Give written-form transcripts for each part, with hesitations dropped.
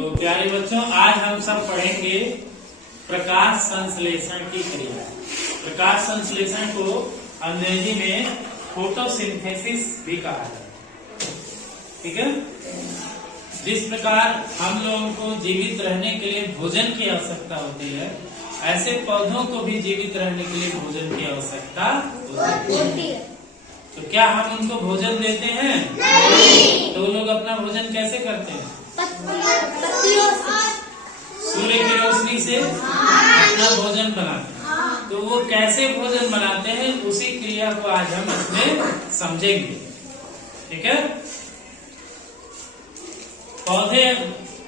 तो प्यारे बच्चों, आज हम सब पढ़ेंगे प्रकाश संश्लेषण की क्रिया। प्रकाश संश्लेषण को अंग्रेजी में फोटोसिंथेसिस भी कहा जाता है। ठीक है। जिस प्रकार हम लोगों को जीवित रहने के लिए भोजन की आवश्यकता होती है, ऐसे पौधों को भी जीवित रहने के लिए भोजन की आवश्यकता होती है। तो क्या हम उनको भोजन देते हैं? नहीं। तो वो लोग अपना भोजन कैसे करते हैं? सूर्य की रोशनी से अपना भोजन बनाते हैं। तो वो कैसे भोजन बनाते हैं, उसी क्रिया को आज हम इसमें समझेंगे। ठीक है। पौधे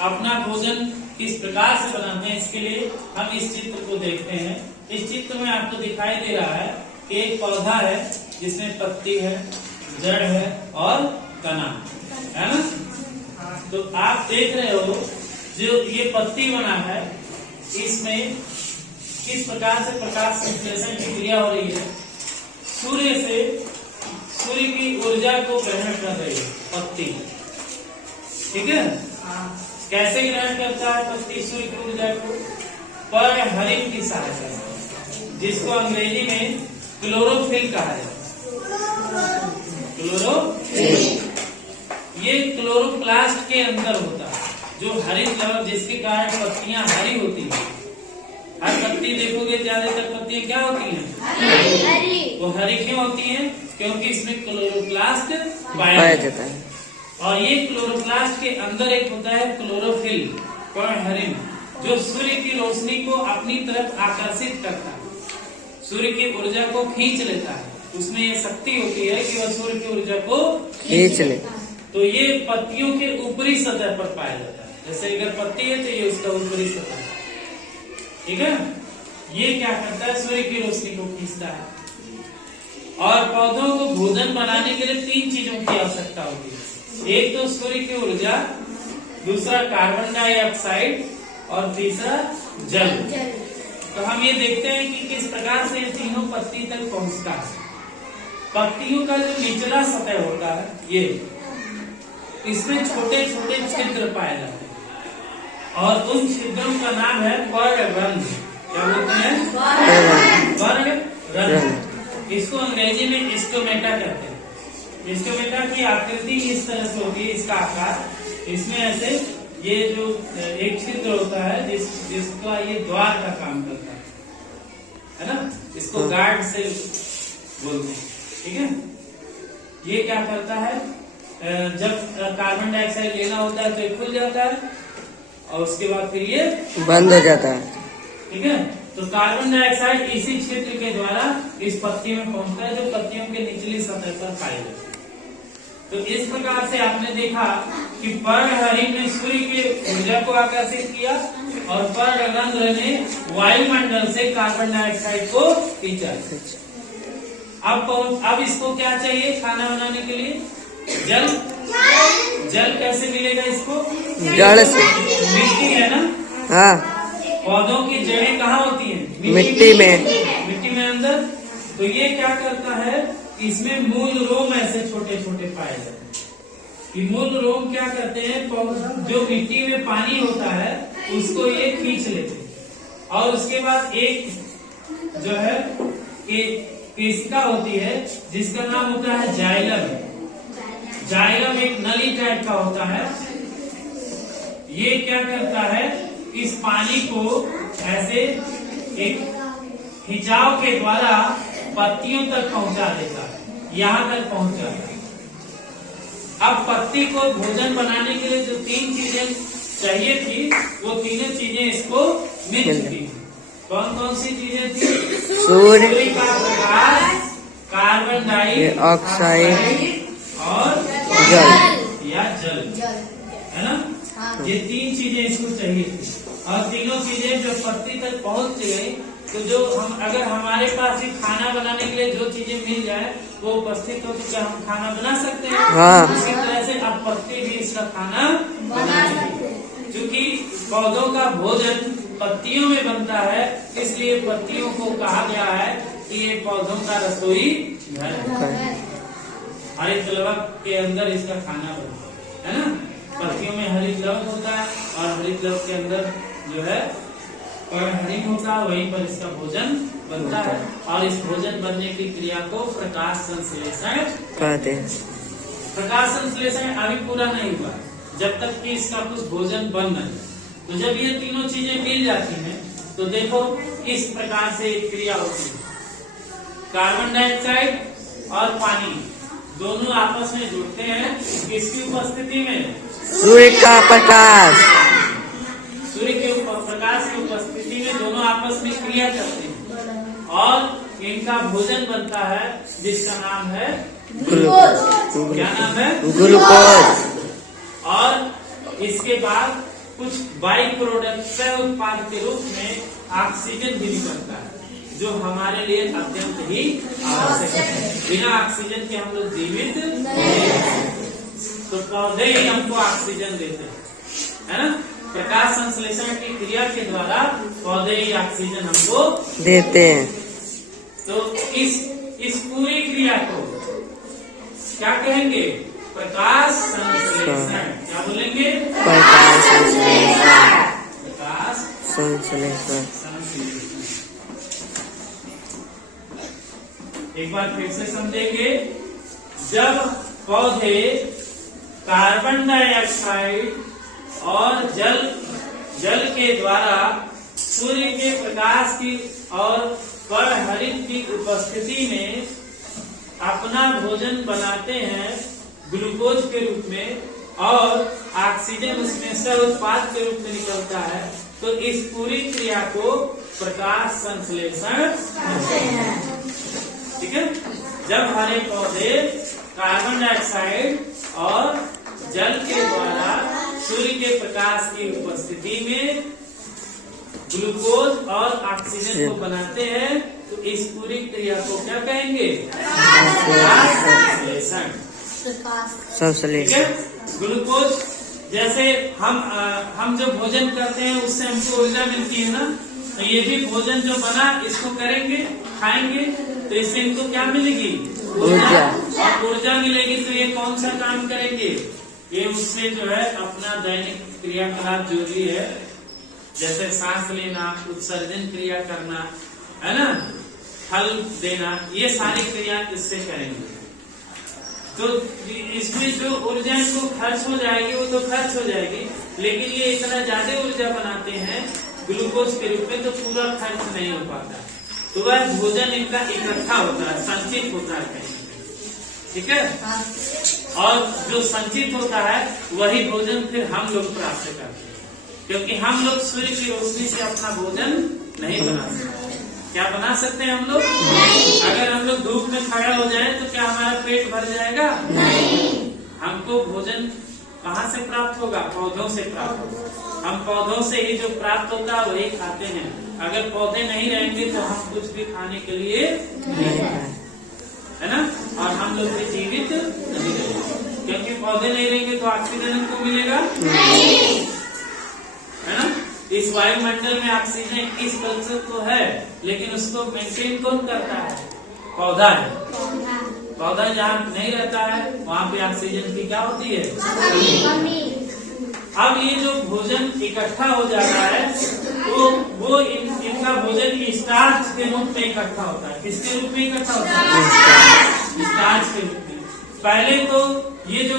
अपना भोजन किस प्रकार से बनाते हैं, इसके लिए हम इस चित्र को देखते हैं। इस चित्र में आपको दिखाई दे रहा है कि एक पौधा है जिसमें पत्ती है, जड़ है और तना है ना। तो आप देख रहे हो जो ये पत्ती बना है, इसमें किस प्रकार से प्रकाश संश्लेषण की क्रिया हो रही है। सूर्य की ऊर्जा को ग्रहण कर रही है पत्ती। ठीक है। कैसे ग्रहण करता है पत्ती सूर्य की ऊर्जा को? पर्णहरित की सहायता से, जिसको अंग्रेजी में क्लोरोफिल कहा जाता है। क्लोरोफिल ये क्लोरोप्लास्ट के अंदर होता है, जो हरित लवण, जिसके कारण पत्तियां हरी होती हैं। हर पत्ती देखोगे ज्यादातर पत्तियां क्या होती हैं? हरी। वो हरी क्यों होती हैं? क्योंकि इसमें क्लोरोप्लास्ट पाया जाता है। और ये क्लोरोप्लास्ट के अंदर एक होता है क्लोरोफिल, पर्णहरित, जो सूर्य की रोशनी को अपनी तरफ आकर्षित करता है, सूर्य की ऊर्जा को खींच लेता है। उसमें ये शक्ति होती है कि वह सूर्य की ऊर्जा को खींच ले। तो ये पत्तियों के ऊपरी सतह पर पाया जाता है। जैसे अगर पत्ती है तो ये उसका ऊपरी सतह। ठीक है। ये क्या करता है? सूर्य की रोशनी को खींचता है। और पौधों को भोजन बनाने के लिए 3 चीजों की आवश्यकता होती है। एक तो सूर्य की ऊर्जा, दूसरा कार्बन डाइऑक्साइड और तीसरा जल। तो हम ये देखते हैं कि किस प्रकार से ये तीनों पत्ती तक पहुंचता है। पत्तियों का जो निचला सतह होता है, ये इसमें छोटे छोटे छिद्र पाए जाते हैं और उन छिद्रों का नाम है पर्णरंध्र। क्या बोलते हैं? पर्णरंध्र। इसको अंग्रेजी में स्टोमेटा कहते हैं। स्टोमेटा की आकृति इस तरह से होती है, इसका आकार। इसमें ऐसे ये जो एक छिद्र होता है जिसका ये द्वार का काम करता है ना। इसको गार्ड से बोलते हैं। ठीक है। ये क्या करता है? जब कार्बन डाइऑक्साइड लेना होता है तो ये खुल जाता है और उसके बाद फिर ये बंद हो जाता है। ठीक है। तो कार्बन डाइऑक्साइड इसी क्षेत्र के द्वारा इस पत्ती में पहुंचता है, जो पत्तियों के निचली सतह पर पाई जाती है। तो इस प्रकार से आपने देखा कि पर्णहरित ने सूर्य की ऊर्जा को आकर्षित किया और पर्णरंध्र ने वायुमंडल से कार्बन डाइऑक्साइड को खींचा। अब इसको क्या चाहिए खाना बनाने के लिए? जल। जल कैसे मिलेगा इसको? जड़ से। मिट्टी है ना। हाँ। पौधों की जड़ें कहाँ होती हैं? मिट्टी में। मिट्टी में अंदर। तो ये क्या करता है? इसमें मूल रोम ऐसे छोटे छोटे पाए जाते हैं। कि मूल रोम क्या करते हैं? जो मिट्टी में पानी होता है उसको ये खींच लेते हैं। और उसके बाद एक जो है केशिका होती है जिसका नाम होता है जाइलम। जाइलम एक नली टाइप का होता है। ये क्या करता है? इस पानी को ऐसे एक खिंचाव के द्वारा पत्तियों तक पहुंचा देता है। यहाँ तक पहुंच जाता है। अब पत्ती को भोजन बनाने के लिए जो 3 चीजें चाहिए थी, वो तीनों चीजें इसको मिल चुकी थी। कौन कौन सी चीजें थी? सूर्य का प्रकाश, कार्बन डाइऑक्साइड और जल है ना। ये 3 चीजें इसको चाहिए थी और तीनों चीजें जो पत्ती तक पहुंच गई, तो जो अगर हमारे पास ही खाना बनाने के लिए जो चीजें मिल जाए वो उपस्थित हो, तो क्या हम खाना बना सकते हैं? हाँ। उसी तरह से अब पत्ती भी इसका खाना बना सकते हैं। क्योंकि पौधों का भोजन पत्तियों में बनता है, इसलिए पत्तियों को कहा गया है कि ये पौधों का रसोई घर है। हरित लवक के अंदर इसका खाना बनता है ना। पत्तियों में हरित लवक होता है और हरित लवक के अंदर जो है पर्णहरित होता है, वहीं पर इसका भोजन बनता है और इस भोजन बनने की क्रिया को प्रकाश संश्लेषण कहते हैं। प्रकाश संश्लेषण अभी पूरा नहीं हुआ जब तक कि इसका कुछ भोजन बन नहीं। तो जब ये तीनों चीजें मिल जाती हैं तो देखो इस प्रकार से एक क्रिया होती है। कार्बन डाइऑक्साइड और पानी दोनों आपस में जुड़ते हैं किसकी उपस्थिति में? सूर्य का प्रकाश। सूर्य के प्रकाश की उपस्थिति में दोनों आपस में क्रिया करते हैं और इनका भोजन बनता है जिसका नाम है ग्लूकोज। क्या नाम है? ग्लूकोज। और इसके बाद कुछ बाई प्रोडक्ट उत्पाद के रूप में ऑक्सीजन भी निकलता है जो हमारे लिए अत्यंत ही आवश्यक है। बिना ऑक्सीजन के हम लोग जीवित नहीं हैं। तो पौधे ही हमको ऑक्सीजन देते हैं, है ना। प्रकाश संश्लेषण की क्रिया के द्वारा पौधे ही ऑक्सीजन हमको देते हैं। तो इस पूरी क्रिया को क्या कहेंगे? प्रकाश संश्लेषण। क्या बोलेंगे? प्रकाश संश्लेषण। प्रकाश संश्लेषण। एक बार फिर से समझेंगे। जब पौधे कार्बन डाइऑक्साइड और जल के द्वारा सूर्य के प्रकाश की और पर्णहरित की उपस्थिति में अपना भोजन बनाते हैं ग्लूकोज के रूप में और ऑक्सीजन उसमें सह उत्पाद के रूप में निकलता है, तो इस पूरी क्रिया को प्रकाश संश्लेषण कहते हैं। ठीक है। जब हरे पौधे कार्बन डाइऑक्साइड और जल के द्वारा सूर्य के प्रकाश की उपस्थिति में ग्लूकोज और ऑक्सीजन को बनाते हैं तो इस पूरी क्रिया को क्या कहेंगे? प्रकाश संश्लेषण। संश्लेषण। ग्लूकोज जैसे हम जो भोजन करते हैं उससे हमको ऊर्जा मिलती है ना, तो ये भी भोजन जो बना इसको करेंगे, खाएंगे तो इससे इनको क्या मिलेगी? ऊर्जा। और ऊर्जा मिलेगी तो ये कौन सा काम करेंगे? ये उससे जो है अपना दैनिक क्रियाकलाप जो भी है जैसे सांस लेना, उत्सर्जन क्रिया करना, है ना, फल देना, ये सारी क्रिया इससे करेंगे। तो इसमें जो ऊर्जा इनको खर्च हो जाएगी वो तो खर्च हो जाएगी, लेकिन ये इतना ज्यादा ऊर्जा बनाते हैं ग्लूकोज के रूप में तो पूरा खर्च नहीं हो पाता। तो वह भोजन इनका इकट्ठा होता है, संचित होता है कहीं। ठीक है। और जो संचित होता है वही भोजन फिर हम लोग प्राप्त करते हैं, क्योंकि हम लोग सूर्य की रोशनी से अपना भोजन नहीं बना सकते। क्या बना सकते हैं हम लोग? अगर हम लोग धूप में खड़ा हो जाए तो क्या हमारा पेट भर जाएगा? नहीं। हमको भोजन कहाँ से प्राप्त होगा? पौधों से प्राप्त होगा। हम पौधों से ही जो प्राप्त होता है वही खाते हैं। अगर पौधे नहीं रहेंगे तो हम कुछ भी खाने के लिए नहीं है ना, और हम लोग भी जीवित नहीं रहेंगे, क्योंकि पौधे नहीं रहेंगे तो ऑक्सीजन हमको मिलेगा नहीं, है ना। इस वायुमंडल में ऑक्सीजन 21% तो है, लेकिन उसको मेंटेन कौन करता है? पौधा है। पौधा जहाँ नहीं रहता है वहाँ पे ऑक्सीजन की क्या होती है? अब ये जो भोजन इकट्ठा हो जाता है तो वो इनका भोजन स्टार्च के रूप में इकट्ठा होता है। किसके रूप में इकट्ठा होता है? स्टार्च के रूप में। पहले तो ये जो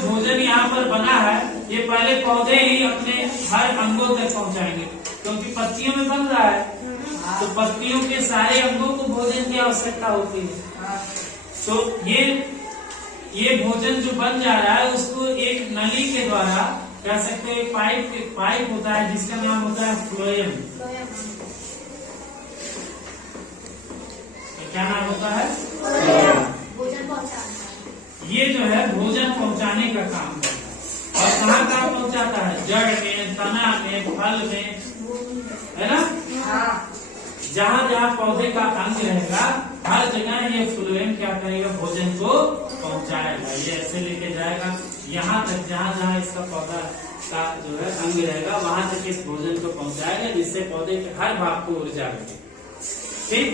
भोजन यहाँ पर बना है ये पहले पौधे ही अपने हर अंगों तक पहुँचाएंगे, क्योंकि पत्तियों में बन रहा है तो पत्तियों के सारे अंगों को भोजन की आवश्यकता होती है। तो ये भोजन जो बन जा रहा है उसको एक नली के द्वारा कह सकते हैं, पाइप होता है जिसका नाम होता है फ्लोएम। क्या नाम होता है? ये जो है भोजन पहुंचाने का काम करता है। और कहाँ कहाँ पहुंचाता है? जड़ में, तना में, फल में, है ना। जहाँ जहाँ पौधे का अंग रहेगा हर जगह ये फ्लोएम क्या करेगा? भोजन को पहुंचाएगा। ये ऐसे लेके जाएगा यहाँ तक जहाँ जहाँ इसका पौधा का जो है अंग रहेगा वहां तक इस भोजन को पहुंचाएगा, जिससे पौधे के हर भाग को ऊर्जा मिले। ठीक।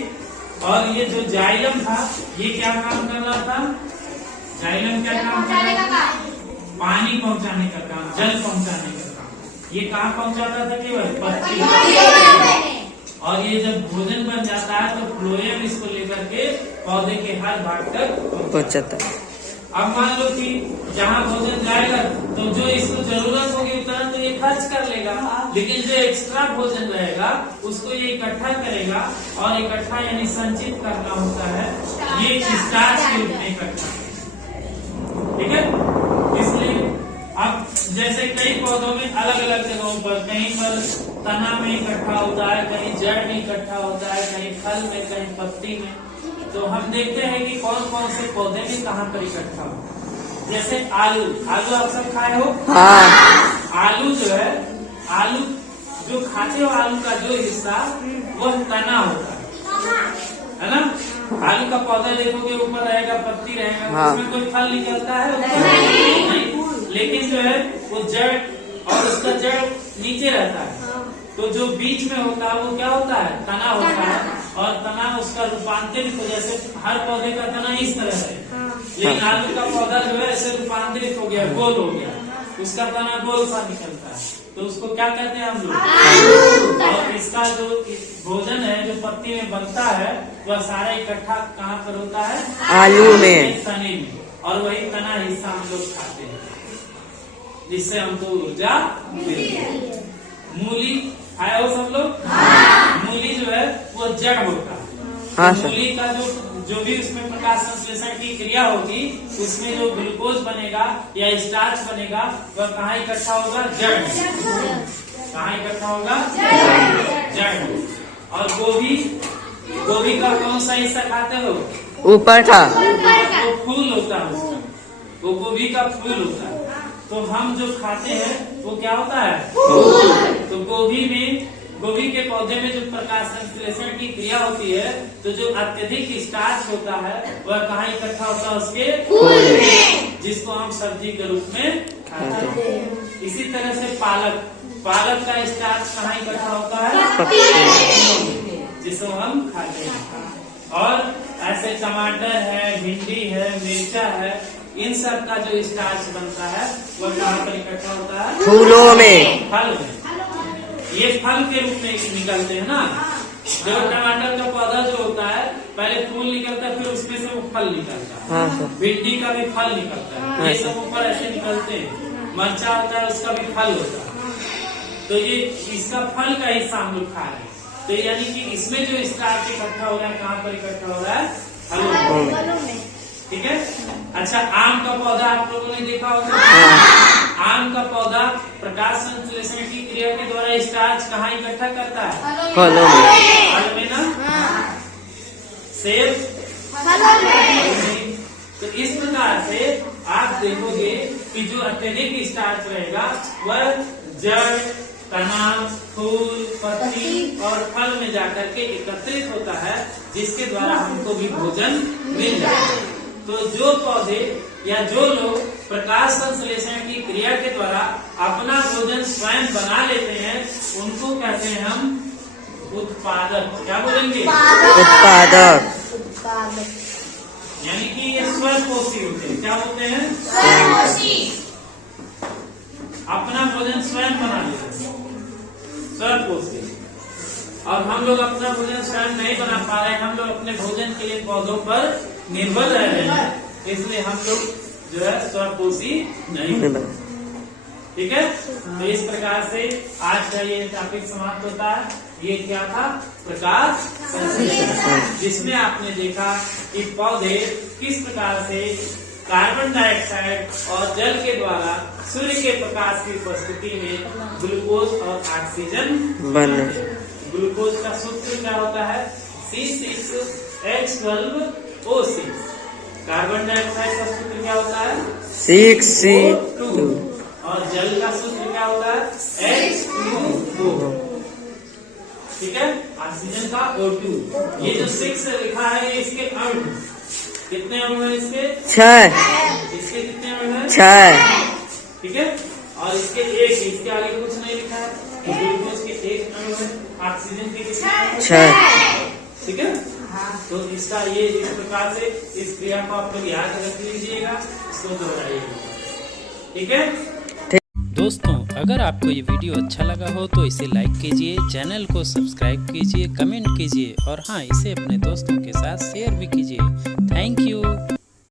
और ये जो जाइलम था ये क्या काम कर रहा था? जाइलम क्या काम कर रहा था? पानी पहुंचाने का काम, जल पहुंचाने का काम। ये कहाँ पहुंचाता था केवल? पत्ती। और ये जब भोजन बन जाता है तो फ्लोएम इसको लेकर के पौधे के हर भाग तक पहुंचाता है। अब मान लो कि जहाँ भोजन जाएगा तो जो इसको जरूरत होगी उतना तो ये खर्च कर लेगा, लेकिन जो एक्स्ट्रा भोजन रहेगा उसको ये इकट्ठा करेगा, और इकट्ठा यानी संचित करना होता है, ये स्टार्च के रूप में इकट्ठा। ठीक है, इसलिए अब जैसे कई पौधों में अलग अलग जगहों पर, कहीं पर तना में इकट्ठा होता है, कहीं जड़ में इकट्ठा होता है, कहीं फल में, कहीं पत्ती में। तो हम देखते हैं कि कौन कौन से पौधे में कहाँ पर इकट्ठा हो। जैसे आलू, आलू आप सब खाए हो? हाँ। आलू जो है, आलू जो खाते हो, आलू का जो हिस्सा वह तना होता है ना? आलू का पौधा देखोगे ऊपर रहेगा, पत्ती रहेगा, हाँ। उसमें कोई फल निकलता है? नहीं। लेकिन जो है वो जड़, और उसका जड़ नीचे रहता है, तो जो बीच में होता है वो क्या होता है? तना होता है। और तना उसका रूपांतरित हो, जैसे हर पौधे का तना इस तरह है, लेकिन आलू का पौधा जो है ऐसे रूपांतरित हो गया, गोल हो गया, उसका तना गोल सा निकलता है, तो उसको क्या कहते हैं हम लोग? और इसका जो भोजन है जो पत्ती में बनता है वह सारा इकट्ठा कहाँ पर होता है? आलू में, तने में, और वही तना हिस्सा हम लोग खाते हैं, जिससे हमको ऊर्जा मिलती है। मूली खाए हो सब लोग? मूली जो है वो जड़ होता है। हाँ तो सर। मूली का जो भी उसमें प्रकाश संश्लेषण की क्रिया होगी, उसमें जो ग्लूकोज बनेगा या स्टार्च बनेगा वह कहाँ इकट्ठा होगा? जड़ में। कहाँ इकट्ठा होगा? जड़ में। और गोभी, गोभी का कौन सा हिस्सा खाते हो? ऊपर का। वो फूल होता है उसका, वो गोभी का फूल होता है। तो हम जो खाते हैं वो क्या होता है? तो गोभी में, गोभी के पौधे में जो प्रकाश संश्लेषण की क्रिया होती है, तो जो अत्यधिक स्टार्च होता है वह कहाँ इकट्ठा होता है? उसके, जिसको हम सब्जी के रूप में खाते हैं। इसी तरह से पालक, पालक का स्टार्च कहाँ इकट्ठा होता है? जिसको हम खाते हैं। और ऐसे टमाटर है, भिंडी है, मिर्चा है, इन सब का जो स्टार्च बनता है वह कहाँ पर इकट्ठा होता है? फूलों में, फल में। ये फल के रूप में निकलते हैं ना। जो टमाटर का पौधा जो होता है पहले फूल निकलता है, फिर उसमें से वो फल निकलता है। हाँ सर। भिंडी का भी फल निकलता है, ये सब ऊपर ऐसे निकलते हैं। मरचा होता है, उसका भी फल होता है। तो ये इसका फल का हिस्सा हम लोग खा रहे हैं। तो यानी कि इसमें जो स्टार्च इकट्ठा हो रहा है कहाँ पर इकट्ठा हो रहा है? फलों में। ठीक है। अच्छा, आम का पौधा आप लोगों ने देखा होगा? आम का पौधा प्रकाश संश्लेषण की क्रिया के द्वारा स्टार्च कहाँ इकट्ठा करता है? फलों में। फल में ना? सेब? तो इस प्रकार से आप देखोगे कि जो अत्यधिक स्टार्च रहेगा वह जड़, तना, फूल, पत्ती और फल में जाकर के एकत्रित होता है, जिसके द्वारा हमको भी भोजन मिल जाता है। तो जो पौधे या जो लोग प्रकाश संश्लेषण की क्रिया के द्वारा अपना भोजन स्वयं बना लेते हैं उनको कहते हैं हम उत्पादक। क्या बोलेंगे? उत्पादक। यानी कि ये स्वपोषी होते हैं। क्या होते हैं? अपना भोजन स्वयं बना लेते हैं, स्वपोषी। और हम लोग अपना भोजन स्वयं नहीं बना पा रहे हैं, हम लोग अपने भोजन के लिए पौधों पर निर्भर रह रहे हैं, इसलिए हम लोग जो है स्वपोषी नहीं। ठीक है। तो इस प्रकार से आज का ये टॉपिक समाप्त होता है। ये क्या था? प्रकाश संश्लेषण, जिसमें आपने देखा कि पौधे किस प्रकार से कार्बन डाइऑक्साइड और जल के द्वारा सूर्य के प्रकाश की उपस्थिति में ग्लूकोज और ऑक्सीजन बने। ग्लूकोज का सूत्र क्या होता है? C6H12O6। कार्बन डाइऑक्साइड का सूत्र क्या होता है? 6CO2। और जल का सूत्र क्या होता है? H2O। ठीक है। ऑक्सीजन का O2। ये जो 6 लिखा है इसके अणु कितने अणु है? इसके 6। इसके कितने अणु है? 6। ठीक है। और इसके एक, इसके आगे कुछ नहीं लिखा है। ग्लूकोज के एक अणु है, ऑक्सीजन के कितने? 6। ठीक है। तो इसका ये इस प्रकार से इस क्रिया को आप लोग याद रख लीजिएगा, इसको दोहराइएगा। ठीक है। दोस्तों अगर आपको ये वीडियो अच्छा लगा हो तो इसे लाइक कीजिए, चैनल को सब्सक्राइब कीजिए, कमेंट कीजिए और हाँ इसे अपने दोस्तों के साथ शेयर भी कीजिए। Thank you.